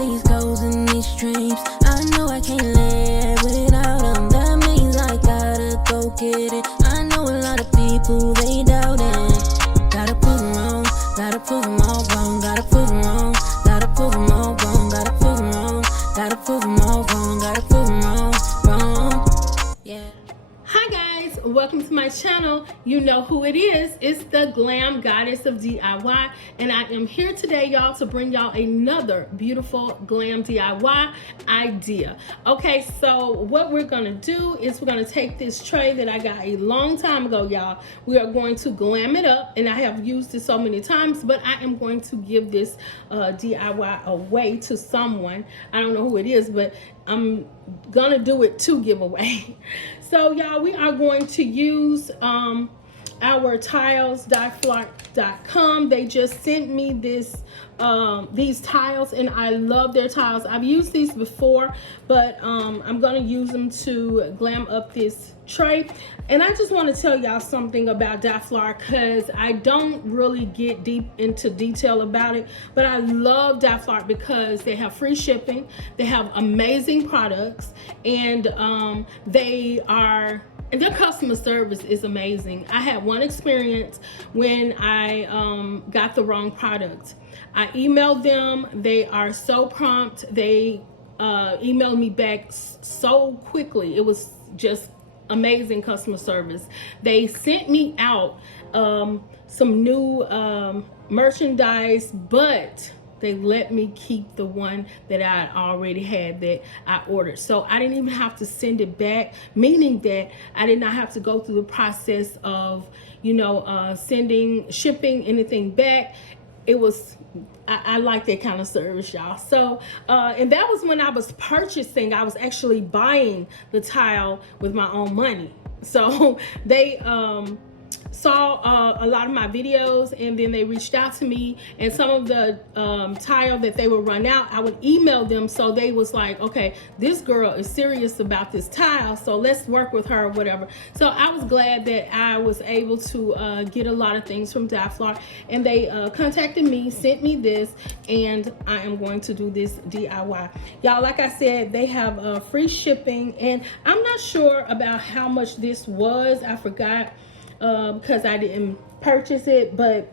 these goals and these dreams. I know I can't live without them. That means I gotta go get it. I know a lot of people, they doubt it. Gotta prove them wrong, gotta prove them all wrong. Gotta prove them wrong, gotta prove them all wrong. Gotta prove them wrong, gotta prove them all wrong. Gotta prove them wrong, wrong. Yeah. Hi guys, welcome to my channel. You know who it is. It's the Glam Goddess of DIY, and I am here today, y'all, to bring y'all another beautiful glam DIY idea. Okay, so what we're gonna do is we're gonna take this tray that I got a long time ago, y'all. We are going to glam it up, and I have used it so many times, but I am going to give this DIY away to someone. I don't know who it is, but I'm gonna do it to give away. So y'all, we are going to use our tiles, dieflark.com. They just sent me these tiles, and I love their tiles. I've used these before, but I'm gonna use them to glam up this tray. And I just want to tell y'all something about Dieflark, because I don't really get deep into detail about it, but I love Dieflark because they have free shipping, they have amazing products, and their customer service is amazing. I had one experience when I got the wrong product. I emailed them. They are so prompt. They emailed me back so quickly. It was just amazing customer service. They sent me out some new merchandise, but they let me keep the one that I already had that I ordered. So I didn't even have to send it back, meaning that I did not have to go through the process of, shipping anything back. It was, I like that kind of service, y'all. So, and that was when I was purchasing, I was actually buying the tile with my own money. So they, saw a lot of my videos, and then they reached out to me, and some of the tile that they would run out, I would email them. So they was like, okay, this girl is serious about this tile, so let's work with her or whatever. So I was glad that I was able to get a lot of things from Dieflark, and they contacted me, sent me this, and I am going to do this DIY. Y'all, like I said, they have free shipping, and I'm not sure about how much this was. I forgot, because I didn't purchase it, but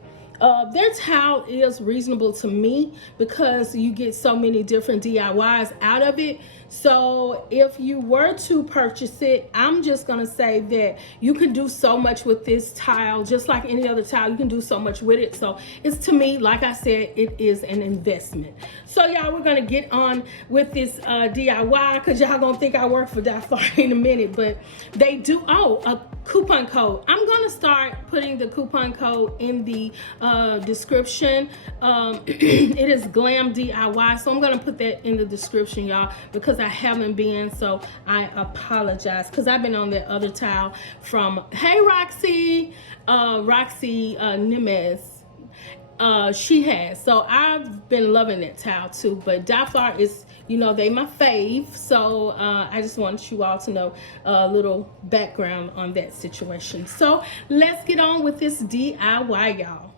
their tile is reasonable to me because you get so many different DIYs out of it. So if you were to purchase it, I'm just gonna say that you can do so much with this tile, just like any other tile. You can do so much with it. So it's, to me, like I said, it is an investment. So y'all, we're gonna get on with this DIY, because y'all gonna think I work for Dieflark in a minute, but they do. Oh, a coupon code. I'm gonna start putting the coupon code in the description. It is Glam DIY, so I'm gonna put that in the description, y'all, because I haven't been, so I apologize, because I've been on that other tile from, hey Roxy, Nemes. She has. So I've been loving that tile too, but Dieflark is, they my fave. So I just wanted you all to know a little background on that situation. So let's get on with this DIY, y'all.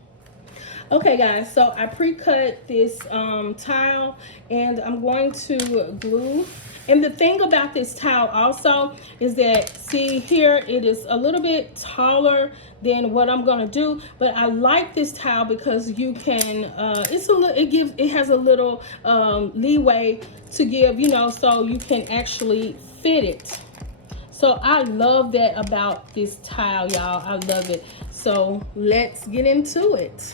Okay guys, so I pre-cut this tile, and I'm going to glue. And the thing about this tile also is that, see here, it is a little bit taller than what I'm gonna do, but I like this tile because you can, it has a little leeway to give, so you can actually fit it. So I love that about this tile, y'all. I love it. So let's get into it.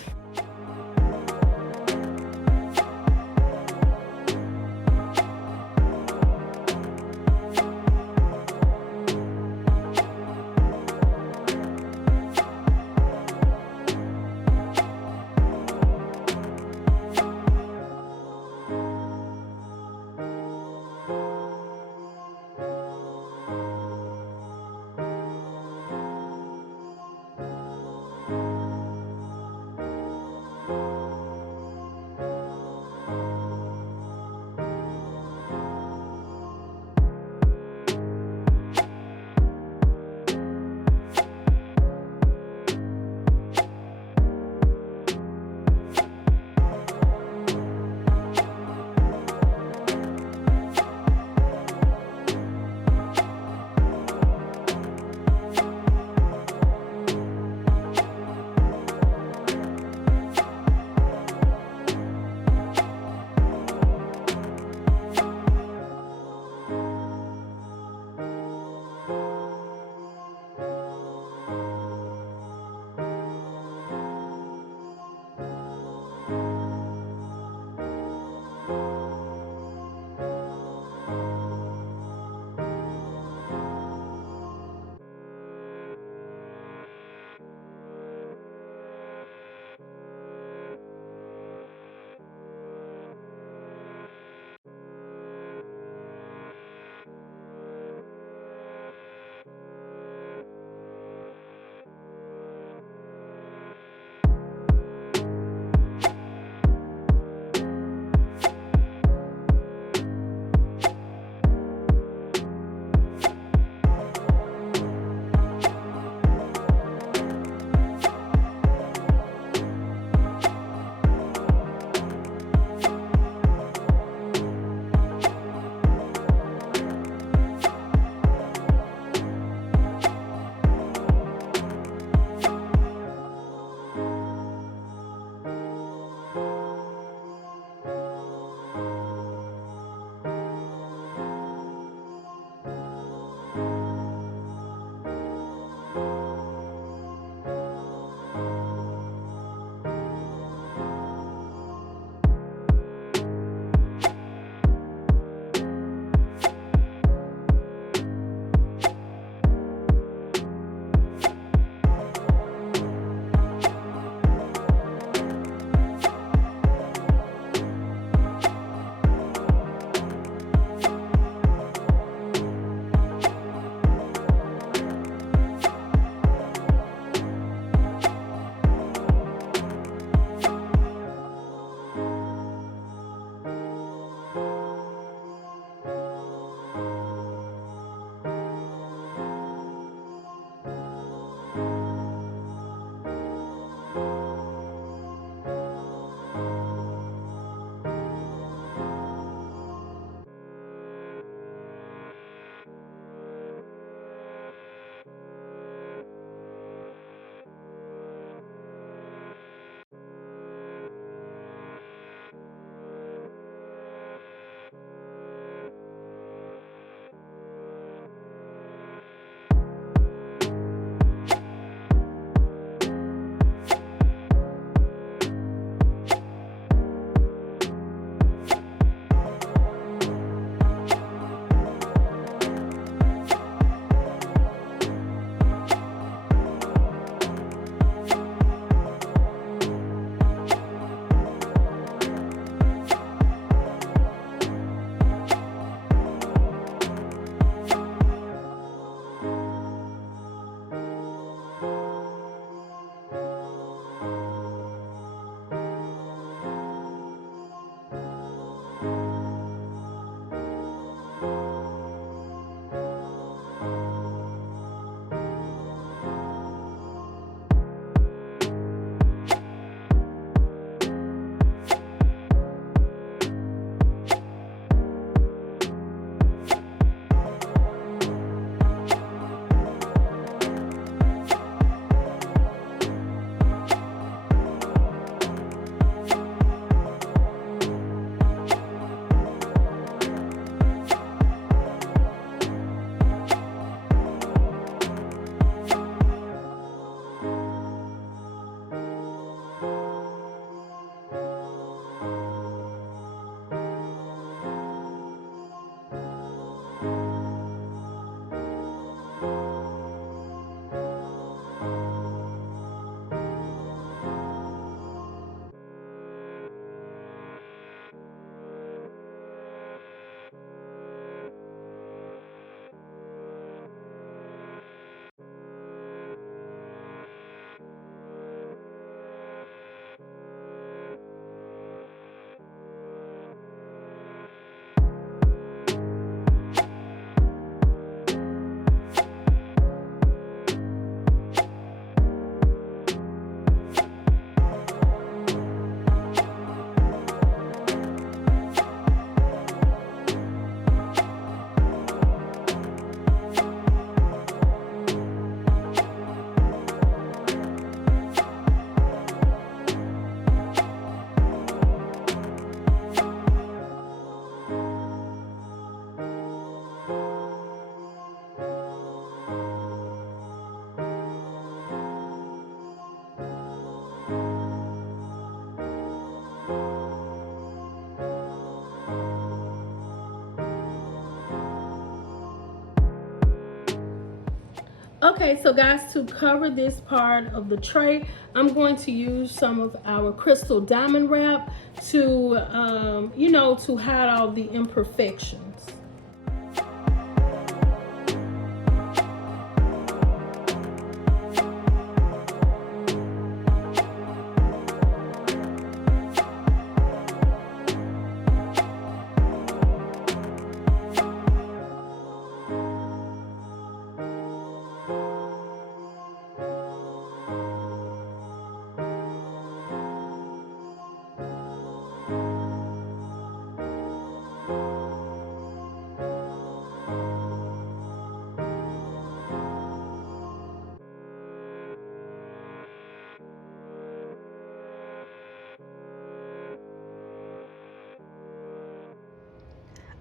Okay, so guys, to cover this part of the tray, I'm going to use some of our crystal diamond wrap to, to hide all the imperfections.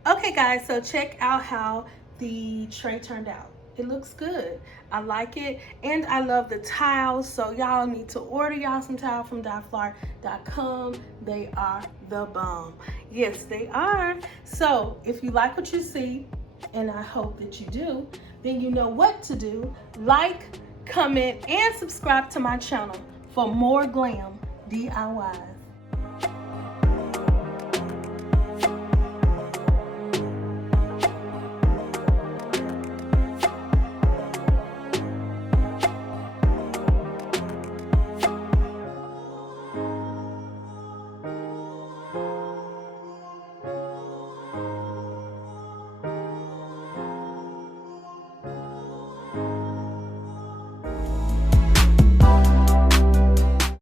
Okay guys, so check out how the tray turned out. It looks good. I like it, and I love the tiles. So y'all need to order y'all some tile from dyeflower.com. They are the bomb. Yes, they are. So if you like what you see, and I hope that you do, then you know what to do. Like, comment, and subscribe to my channel for more glam DIYs.